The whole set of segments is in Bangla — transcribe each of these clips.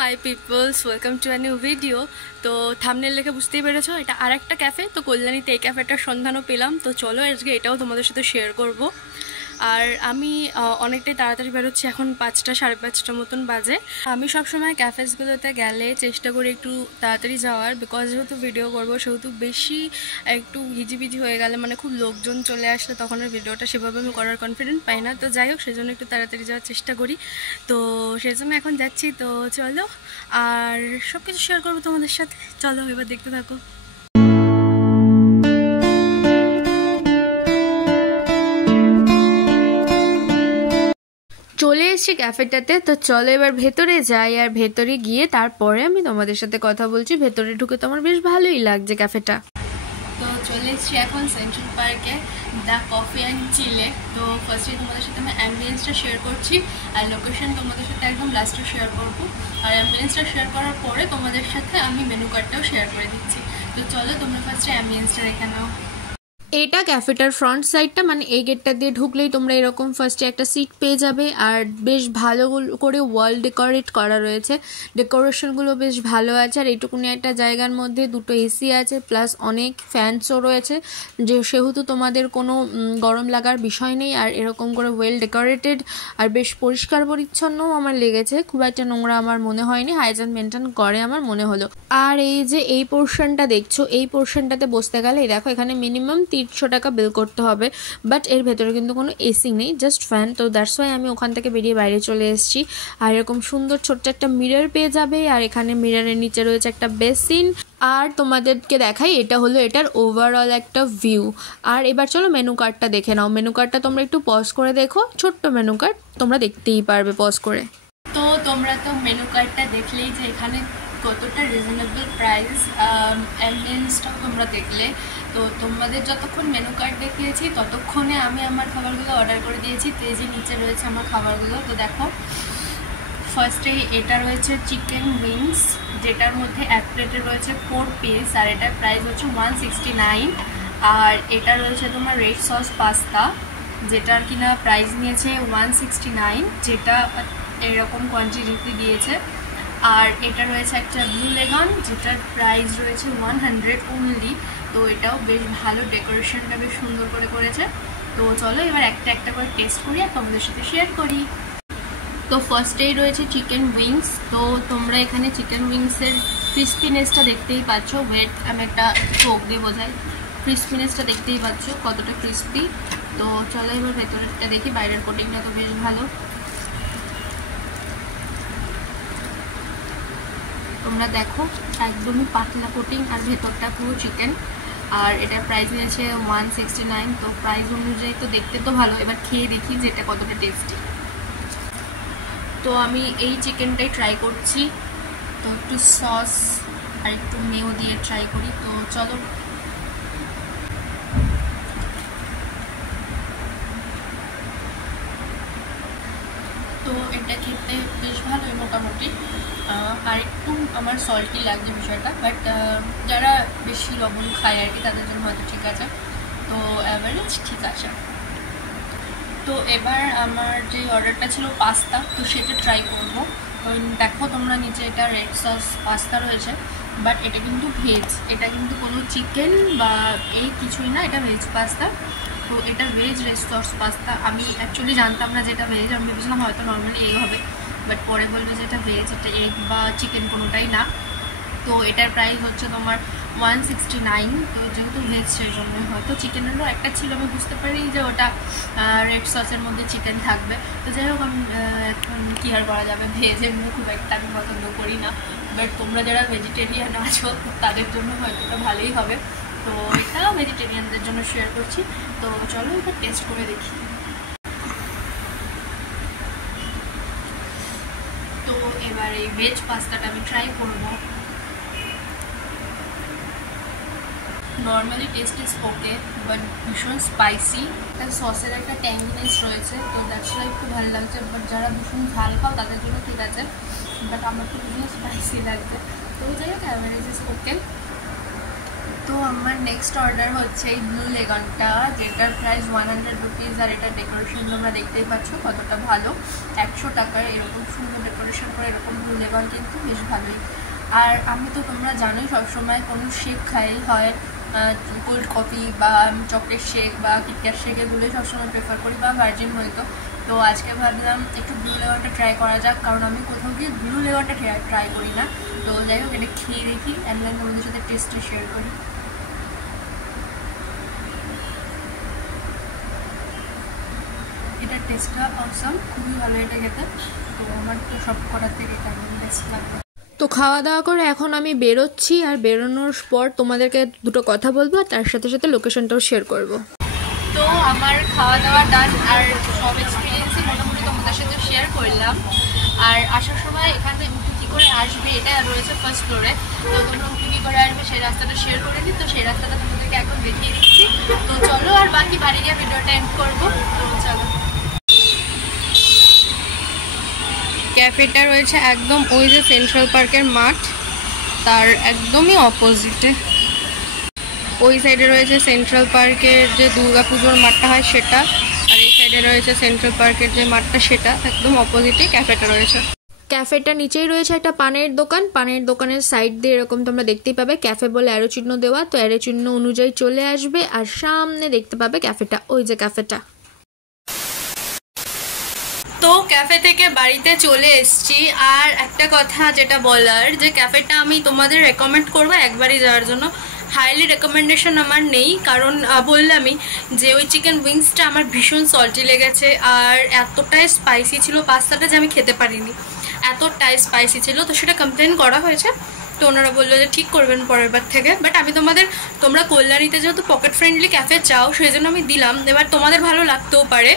My peoples, welcome to a new video. তো থাম্বনেল দেখে বুঝতেই পেরেছো এটা আর একটা ক্যাফে। তো কল্যাণীতে এই ক্যাফেটার সন্ধানও পেলাম। তো চলো আজকে এটাও তোমাদের সাথে শেয়ার করব। আর আমি অনেকটাই তাড়াতাড়ি বেরোচ্ছি, এখন 5টা সাড়ে 5টার মতন বাজে। আমি সবসময় ক্যাফেসগুলোতে গেলে চেষ্টা করি একটু তাড়াতাড়ি যাওয়ার, বিকজ যেহেতু ভিডিও করবো সেহেতু বেশি একটু হিজিবিজি হয়ে গেলে, মানে খুব লোকজন চলে আসলে তখন আর ভিডিওটা সেভাবে আমি করার কনফিডেন্ট পাই না। তো যাই হোক, সেজন্য একটু তাড়াতাড়ি যাওয়ার চেষ্টা করি। তো সেজন্য এখন যাচ্ছি। তো চলো, আর সব কিছু শেয়ার করবো তোমাদের সাথে। চলো এবার দেখতে থাকো। চলে এসেছি ক্যাফেটাতে। তো চলো এবার ভেতরে যাই, আর ভেতরে গিয়ে তারপরে আমি তোমাদের সাথে কথা বলছি। ভেতরে ঢুকে তো আমার বেশ ভালোই লাগছে ক্যাফেটা। তো চলে এসেছি এখন সেন্ট্রাল পার্কে, দ্য কফি অ্যান্ড চিলে। তো ফার্স্টে তোমাদের সাথে আমি অ্যাম্বিয়েন্সটা শেয়ার করছি, আর লোকেশন তোমাদের সাথে একদম লাস্টে শেয়ার করবো। আর অ্যাম্বিয়েন্সটা শেয়ার করার পরে তোমাদের সাথে আমি মেনু কার্ডটাও শেয়ার করে দিচ্ছি। তো চলো তোমরা ফার্স্টে অ্যাম্বিয়েন্সটা দেখে নাও। এটা ক্যাফেটার ফ্রন্ট সাইডটা, মানে এই গেটটা দিয়ে ঢুকলেই তোমরা এরকম ফার্স্টে একটা সিট পেয়ে যাবে। আর বেশ ভালো করে ওয়াল ডেকোরেট করা রয়েছে, ডেকোরেশনগুলো বেশ ভালো আছে। আর এইটুকুনি একটা জায়গার মধ্যে দুটো এসি আছে, প্লাস অনেক ফ্যানসও রয়েছে, যে সেহেতু তোমাদের কোনো গরম লাগার বিষয় নেই। আর এরকম করে ওয়েল ডেকোরেটেড আর বেশ পরিষ্কার পরিচ্ছন্নও আমার লেগেছে, খুব একটা নোংরা আমার মনে হয়নি, হাইজিন মেনটেন করে আমার মনে হলো। আর এই যে এই পোর্শনটা দেখছো, এই পোর্শনটাতে বসতে গেলে দেখো এখানে মিনিমাম 300 টাকা বিল করতে হবে। বাট এর ভেতরে কিন্তু কোনো এসি নেই, জাস্ট ফ্যান। তো দ্যাটস ওয়াই আমি ওখান থেকে বেরিয়ে বাইরে চলে এসেছি। আর এরকম সুন্দর ছোট্ট একটা মিরর পেয়ে যাবে, আর এখানে মিররের নিচে রয়েছে একটা বেসিন। আর তোমাদেরকে দেখাই, এটা হলো এটার ওভারঅল একটা ভিউ। আর এবার চলো মেনু কার্ডটা দেখে নাও। মেনু কার্ডটা তোমরা একটু পজ করে দেখো, ছোট্ট মেনু কার্ড, তোমরা দেখতেই পারবে পজ করে। তো তোমরা তো মেনু কার্ডটা দেখলেই যে এখানে কতটা রিজনেবল প্রাইস, অ্যাম্বিয়েন্সটাও তোমরা দেখলে। তো তোমাদের যতক্ষণ মেনু কার্ড দেখিয়েছি ততক্ষণে আমি আমার খাবারগুলো অর্ডার করে দিয়েছি। তো এই যে নিচে রয়েছে আমার খাবারগুলো। তো দেখো ফার্স্টে এটা রয়েছে চিকেন উইংস, যেটার মধ্যে এক প্লেটে রয়েছে 4 পিস, আর এটার প্রাইস হচ্ছে 169। আর এটা রয়েছে তোমার রেড সস পাস্তা, যেটার কিনা প্রাইস নিয়েছে 169, যেটা এরকম কোয়ান্টিটি দিয়েছে। আর এটা রয়েছে একটা ব্লু লেগন, যেটার প্রাইস রয়েছে 100 অনলি। তো এটাও বেশ ভালো, ডেকোরেশনটা বেশ সুন্দর করে করেছে। তো চলো এবার একটা একটা করে টেস্ট করি আর তোমাদের সাথে শেয়ার করি। তো ফার্স্টেই রয়েছে চিকেন উইংস। তো তোমরা এখানে চিকেন উইংসের ক্রিস্পিনেসটা দেখতেই পাচ্ছ। ওয়েট আমি একটা চোখ দিয়ে বোঝাই, ক্রিস্পিনেসটা দেখতেই পাচ্ছ কতটা ক্রিস্পি। তো চলো এবার ভেতরেরটা দেখি, বাইরের কোটিংটা তো বেশ ভালো। তোমরা দেখো একদমই পাতলা কোটিং, আর ভেতরটা পুরো চিকেন। আর এটার প্রাইস নিয়েছে 169। তো প্রাইস অনুযায়ী তো দেখতে তো ভালো, এবার খেয়ে দেখি যে এটা কতটা টেস্টি। তো আমি এই চিকেনটাই ট্রাই করছি। তো একটু সস আর একটু মেও দিয়ে ট্রাই করি। তো চলো। তো এটা খেতে বেশ ভালোই মোটামুটি, আর একটু আমার সল্টি লাগছে বিষয়টা, বাট যারা বেশি লবণ খায় আর কি তাদের জন্য হয়তো ঠিক আছে। তো অ্যাভারেজ ঠিক আছে। তো এবার আমার যে অর্ডারটা ছিল পাস্তা, তো সেটা ট্রাই করবো। দেখো তোমরা নিচে এটা রেড সস পাস্তা রয়েছে, বাট এটা কিন্তু ভেজ, এটা কিন্তু কোনো চিকেন বা এই কিছুই না, এটা ভেজ পাস্তা। তো এটা ভেজ রেড সস পাস্তা। আমি অ্যাকচুয়ালি জানতাম না যে এটা ভেজ, আমি ভেবেছিলাম হয়তো নর্মালি এই হবে, বাট পরে বলবে যে এটা ভেজ, এটা এগ বা চিকেন কোনোটাই না। তো এটার প্রাইস হচ্ছে তোমার 169। তো যেহেতু ভেজ সেই জন্যই হয়তো চিকেনেরও একটা ছিল, আমি বুঝতে পারি যে ওটা রেড সসের মধ্যে চিকেন থাকবে। তো যাই হোক, আমি এখন কী আর করা যাবে, ভেজের মুখ খুব একটা আমি পছন্দ করি না। বাট তোমরা যারা ভেজিটেরিয়ান আছো তাদের জন্য হয়তো এটা ভালোই হবে। তো এটাও ভেজিটেরিয়ানদের জন্য শেয়ার করছি। তো চলো এটা টেস্ট করে দেখি। তো এবার এই ভেজ পাস্তাটা আমি ট্রাই করবো। Normally test is okay, but ভীষণ স্পাইসি, একটা সসের একটা ট্যাঙ্গিনেস রয়েছে। তো দ্যাটস ওয়াই একটু ভালো লাগছে। বাট যারা ভীষণ ঝাল খাও তাদের জন্য ঠিক আছে, বাট আমার তো ভীষণ স্পাইসি লাগছে। তো যাই হোক, অ্যাভারেজ ইজ ওকে। তো আমার নেক্সট অর্ডার হচ্ছে এই ব্লু লেগনটা, যেটার প্রাইস 100 রুপিস, আর এটা ডেকোরেশন তোমরা দেখতেই পাচ্ছ কতটা ভালো। 100 টাকায় এরকম সুন্দর ডেকোরেশন করে এরকম ব্লু লেগন কিন্তু বেশ ভালোই। আর আমি তো তোমরা জানোই সবসময় কোনো শেক খাই, হয় কোল্ড কফি বা চকলেট শেক বা কিটক্যাট শেক, এগুলোই সবসময় প্রেফার করি, বা ভার্জিন হয়তো। তো আজকে ভাবলাম একটু ব্লু লেগনটা ট্রাই করা যাক, কারণ আমি কোথাও গিয়ে ব্লু লেগনটা ট্রাই করি না। তো যাই হোক, এটা খেয়ে দেখি অ্যান্ড দেন তোমাদের সাথে টেস্টটা শেয়ার করি। এটার টেস্টটা অসম, খুবই ভালো এটা খেতে। তো আমার তো সব করার থেকে এটা একদম বেস্ট লাগবে। তো খাওয়া দাওয়া করে এখন আমি বেরোচ্ছি, আর বেরোনোর পর তোমাদেরকে দুটো কথা বলবো, আর তার সাথে সাথে লোকেশনটাও শেয়ার করব। তো আমার খাওয়া দাওয়া ডান, আর সব এক্সপিরিয়েন্সই মোটামুটি তোমাদের সাথে শেয়ার করলাম। আর আসার সময় এখানে উঠে কী করে আসবে, এটা রয়েছে ফার্স্ট ফ্লোরে। তো তোমরা উঠে কী করে আসবে সেই রাস্তাটা শেয়ার করে দিই, তো সেই রাস্তাটা তোমাদেরকে এখন দেখিয়ে দিচ্ছি। তো চলো, আর বাকি বাড়ি গিয়ে ভিডিওটা এন্ড করবো। তো চলো। ক্যাফেটা রয়েছে একদম ওই যে সেন্ট্রাল পার্কের মাঠ, তার একদমই অপোজিটে। ওই সাইডে রয়েছে সেন্ট্রাল পার্কের যে দুর্গাপুজোর মাঠটা হয় সেটা, আর এই সাইডে রয়েছে সেন্ট্রাল পার্কের যে মাঠটা সেটা, একদম অপোজিটে ক্যাফেটা রয়েছে। ক্যাফেটা নিচেই রয়েছে একটা পানের দোকান, পানের দোকানের সাইড দিয়ে এরকম তোমরা দেখতেই পাবে ক্যাফে বলে অ্যারো চিহ্ন দেওয়া, তো অ্যারো চিহ্ন অনুযায়ী চলে আসবে, আর সামনে দেখতে পাবে ক্যাফেটা, ওই যে ক্যাফেটা। তো ক্যাফে থেকে বাড়িতে চলে এসেছি, আর একটা কথা যেটা বলার, যে ক্যাফেটা আমি তোমাদের রেকমেন্ড করবো একবারই যাওয়ার জন্য। হাইলি রেকমেন্ডেশন আমার নেই, কারণ বললামই যে ওই চিকেন উইংসটা আমার ভীষণ সল্টি লেগেছে, আর এতটাই স্পাইসি ছিল পাস্তাটা যে আমি খেতে পারিনি, এতটাই স্পাইসি ছিল। তো সেটা কমপ্লেন করা হয়েছে, তো ওনারা বললো যে ঠিক করবেন পরের বার থেকে। বাট আমি তোমরা কল্যাণীতে যেহেতু পকেট ফ্রেন্ডলি ক্যাফে চাও, সেই জন্য আমি দিলাম। এবার তোমাদের ভালো লাগতেও পারে,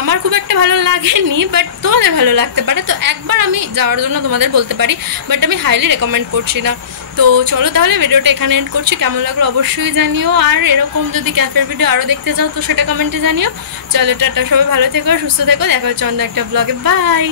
আমার খুব একটা ভালো লাগেনি, বাট তোমাদের ভালো লাগতে পারে। তো একবার আমি যাওয়ার জন্য তোমাদের বলতে পারি, বাট আমি হাইলি রেকমেন্ড করছি না। তো চলো তাহলে ভিডিওটা এখানে এন্ড করছি, কেমন লাগলো অবশ্যই জানিও, আর এরকম যদি ক্যাফের ভিডিও আরও দেখতে চাও তো সেটা কমেন্টে জানিও। চলো টাটা, সবাই ভালো থেকো, সুস্থ থেকো, দেখা হচ্ছে অন্য একটা ব্লগে, বাই।